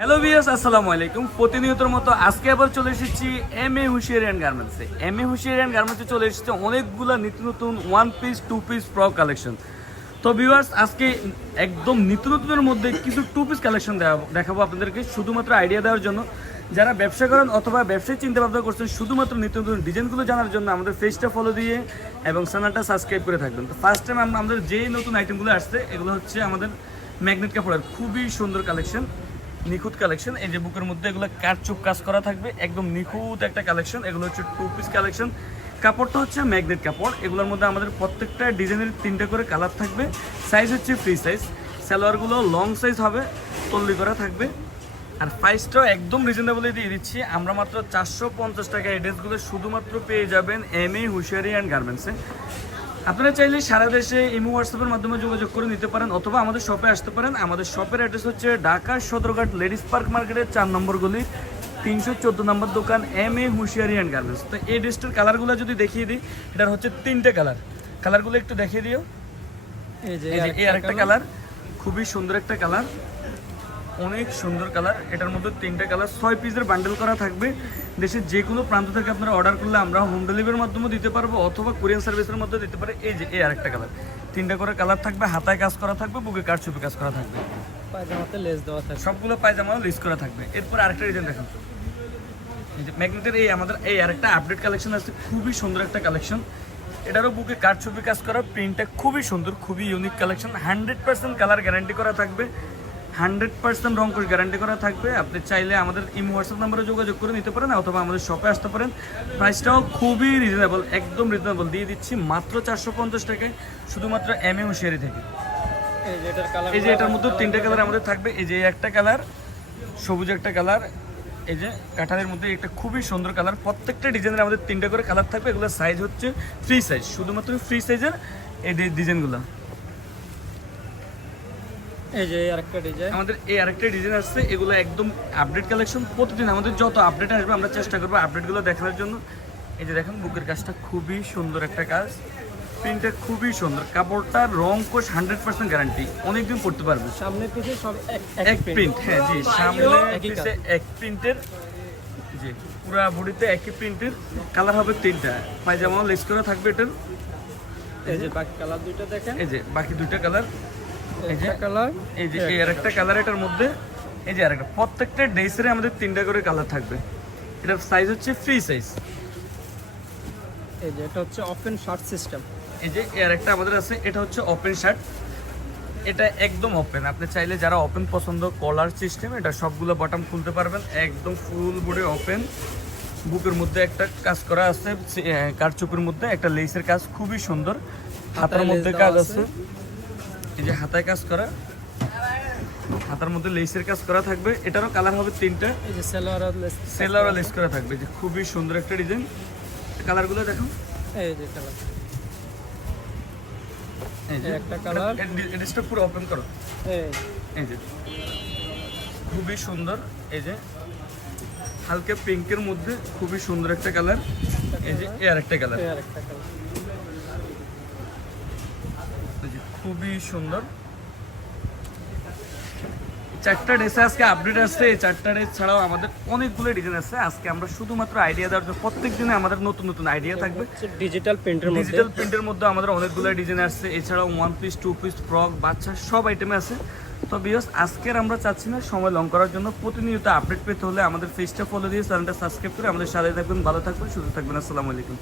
Hello viewers, আসসালামু আলাইকুম। প্রতিনিয়তর মতো আজকে আবার চলে এসেছি এম এ হুশিয়ারিয়ান গার্মেন্টসে। এম এ হুশিয়ারিয়ান গার্মেন্টসে চলে এসেছে অনেকগুলো নিত্য নতুন one piece two piece frock collection. তো ভিউয়ার্স, আজকে একদম নিত্য নতুনের মধ্যে কিছু টু পিস কালেকশন দেখাবো আপনাদেরকে, শুধুমাত্র আইডিয়া দেওয়ার জন্য। যারা ব্যবসা করেন অথবা ব্যবসায় চিন্তা ভাবনা করছেন, শুধুমাত্র নিত্য নতুন ডিজাইনগুলো জানার জন্য আমাদের পেজটা ফলো দিয়ে এবং চ্যানেলটা সাবস্ক্রাইব করে থাকবেন। তো ফার্স্ট টাইম আমাদের যেই নতুন আইটেমগুলো আসছে, এগুলো হচ্ছে আমাদের ম্যাগনেট কাপড়ের খুবই সুন্দর কালেকশন, নিখুঁত কালেকশন। এই যে বুকের মধ্যে এগুলো কারচুপ কাজ করা থাকবে, একদম নিখুঁত একটা কালেকশন। এগুলো হচ্ছে টু পিস কালেকশন। কাপড়টা হচ্ছে ম্যাগনেট কাপড়। এগুলোর মধ্যে আমাদের প্রত্যেকটা ডিজাইনের 3টে করে কালার থাকবে। সাইজ হচ্ছে ফ্রি সাইজ। সালোয়ারগুলো লং সাইজ হবে, তল্লি করা থাকবে। আর প্রাইসটাও একদম রিজনেবলে দিয়ে দিচ্ছি আমরা, মাত্র 450 টাকা। এই ড্রেসগুলো শুধুমাত্র পেয়ে যাবেন এম এ হুশিয়ারিয়ান গার্মেন্টসে। আপনারা চাইলে সারা দেশে ইমো হোয়াটসঅ্যাপের মাধ্যমে যোগাযোগ করে নিতে পারেন অথবা আমাদের শপে আসতে পারেন। আমাদের শপের অ্যাড্রেস হচ্ছে ঢাকা সদরঘাট লেডিস পার্ক মার্কেটের 4 নম্বর গলি 314 নম্বর দোকান, এম এ হুশিয়ারিয়ান গার্মেন্টস। তো এই ড্রেসটার কালারগুলো যদি দেখিয়ে দিই, এটার হচ্ছে 3টে কালার। কালারগুলো একটু দেখিয়ে দিও। এই যে এই আরেকটা কালার, খুবই সুন্দর একটা কালার, অনেক সুন্দর কালার। এটার মধ্যে 3টে কালার, 6 পিসের বান্ডেল করা থাকবে। দেশের যে কোনো প্রান্ত থেকে আপনারা অর্ডার করলে আমরা হোম ডেলিভারির মাধ্যমে দিতে পারবো অথবা কুরিয়ার সার্ভিসের মধ্যে দিতে পারে। এই যে এই আরেকটা কালার, 3টে করে কালার থাকবে, হাতায় কাজ করা থাকবে, বুকে কারচুপি কাজ করা থাকবে, পায়জামাতে লেস দেওয়া থাকবে, সবগুলো পায়জামা লেস করা থাকবে। এরপর আরেকটা ডিজাইন দেখেন, এই যে ম্যাগনেটের এই আমাদের এই আরেকটা আপডেট কালেকশন আছে, খুবই সুন্দর একটা কালেকশন। এটারও বুকে কারচুপি কাজ করা, প্রিন্টটা খুবই সুন্দর, খুবই ইউনিক কালেকশন। 100% কালার গ্যারান্টি করা থাকবে, 100% রং কোশ গ্যারান্টি করা থাকবে। আপনি চাইলে আমাদের ইমো হোয়াটসঅ্যাপ নাম্বারে যোগাযোগ করে নিতে পারেন অথবা আমাদের শপে আসতে পারেন। প্রাইসটাও খুবই রিজনেবল, একদম রিজনেবল দিয়ে দিচ্ছি মাত্র 450 টাকায়, শুধুমাত্র এম এ হুশিয়ারি থেকে। এই যে এটার মধ্যে 3টে কালার আমাদের থাকবে। এই যে একটা কালার, সবুজ একটা কালার, এই যে কাঁঠালের মধ্যে একটা খুবই সুন্দর কালার। প্রত্যেকটা ডিজাইনের আমাদের 3টে করে কালার থাকবে। এগুলোর সাইজ হচ্ছে ফ্রি সাইজ, শুধুমাত্র ফ্রি সাইজের এই ডিজাইনগুলো। এই যে আরেকটা ডিজাইন, আমাদের এই আরেকটা ডিজাইন আসছে, এগুলো একদম আপডেট কালেকশন। প্রতিদিন আমাদের যত আপডেট আসবে আমরা চেষ্টা করবো আপডেটগুলো দেখানোর জন্য। এই যে দেখেন বুকের কাজটা খুবই সুন্দর একটা কাজ, প্রিন্টটা খুবই সুন্দর, কাপড়টা রং কোশ 100% গ্যারান্টি, অনেকদিন পরতে পারবে। সামনে পিছে সব এক প্রিন্ট, হ্যাঁ জি, সামনে পিছে এক প্রিন্টের, জি পুরা বডিতে একই প্রিন্টের। কালার হবে 3টা, পায়জামা লেস করা থাকবে এটার। এই যে বাকি কালার দুইটা দেখেন, এই যে বাকি 2টা কালার, এই যে কালার, এই যে এই আরেকটা কালার এটার মধ্যে। এই যে আরেকটা, প্রত্যেকটা ড্রেসের আমাদের 3টা করে কালার থাকবে। এটার সাইজ হচ্ছে ফ্রি সাইজ। এই যে এটা হচ্ছে ওপেন শার্ট সিস্টেম। এই যে এই আরেকটা আমাদের আছে, এটা হচ্ছে ওপেন শার্ট। এটা একদম ওপেন, আপনি চাইলে যারা ওপেন পছন্দ, কলার সিস্টেম, এটা সবগুলো বটম খুলতে পারবেন, একদম ফুল বডি ওপেন। বুকের মধ্যে একটা কাজ করা আছে, কারচুপির মধ্যে একটা লেসের কাজ, খুবই সুন্দর। হাতার মধ্যে কাজ আছে, এই যে হাতায় কাজ করা, হাতার মধ্যে লেসের কাজ করা থাকবে। এটারও কালার হবে 3টা। এই যে সেলার লেস করা থাকবে, যে খুবই সুন্দর একটা ডিজাইন। কালারগুলো দেখো, এই যে কালার, এই যে একটা কালার, ড্রেসটা পুরো ওপেন করো, এই যে খুবই সুন্দর। এই যে হালকা পিঙ্কের মধ্যে খুবই সুন্দর একটা কালার। এই যে এই আরেকটা কালার, এই আরেকটা কালার, এই যে খুবই সুন্দর। 4টা ড্রেসে আজকে আপডেট আসছে। এই 4টা ড্রেস ছাড়াও আমাদের অনেকগুলো ডিজাইন আছে। আজকে আমরা শুধুমাত্র আইডিয়া দেওয়ার জন্য, প্রত্যেক দিনে আমাদের নতুন নতুন আইডিয়া থাকবে। ডিজিটাল প্রিন্টের মধ্যে, ডিজিটাল প্রিন্টের মধ্যে আমাদের অনেকগুলো ডিজাইন আসছে। এছাড়াও one piece, two piece, frock, বাচ্চা সব আইটেমে আছে। তো ভিউয়ার্স, আজকের আমরা চাচ্ছি না সময় লং করার জন্য। প্রতিনিয়ত আপডেট পেতে হলে আমাদের পেজটা ফলো দিয়ে চ্যানেলটা সাবস্ক্রাইব করে আমাদের সাথে থাকবেন। ভালো থাকবেন, সুস্থ থাকবেন। আসসালামু আলাইকুম।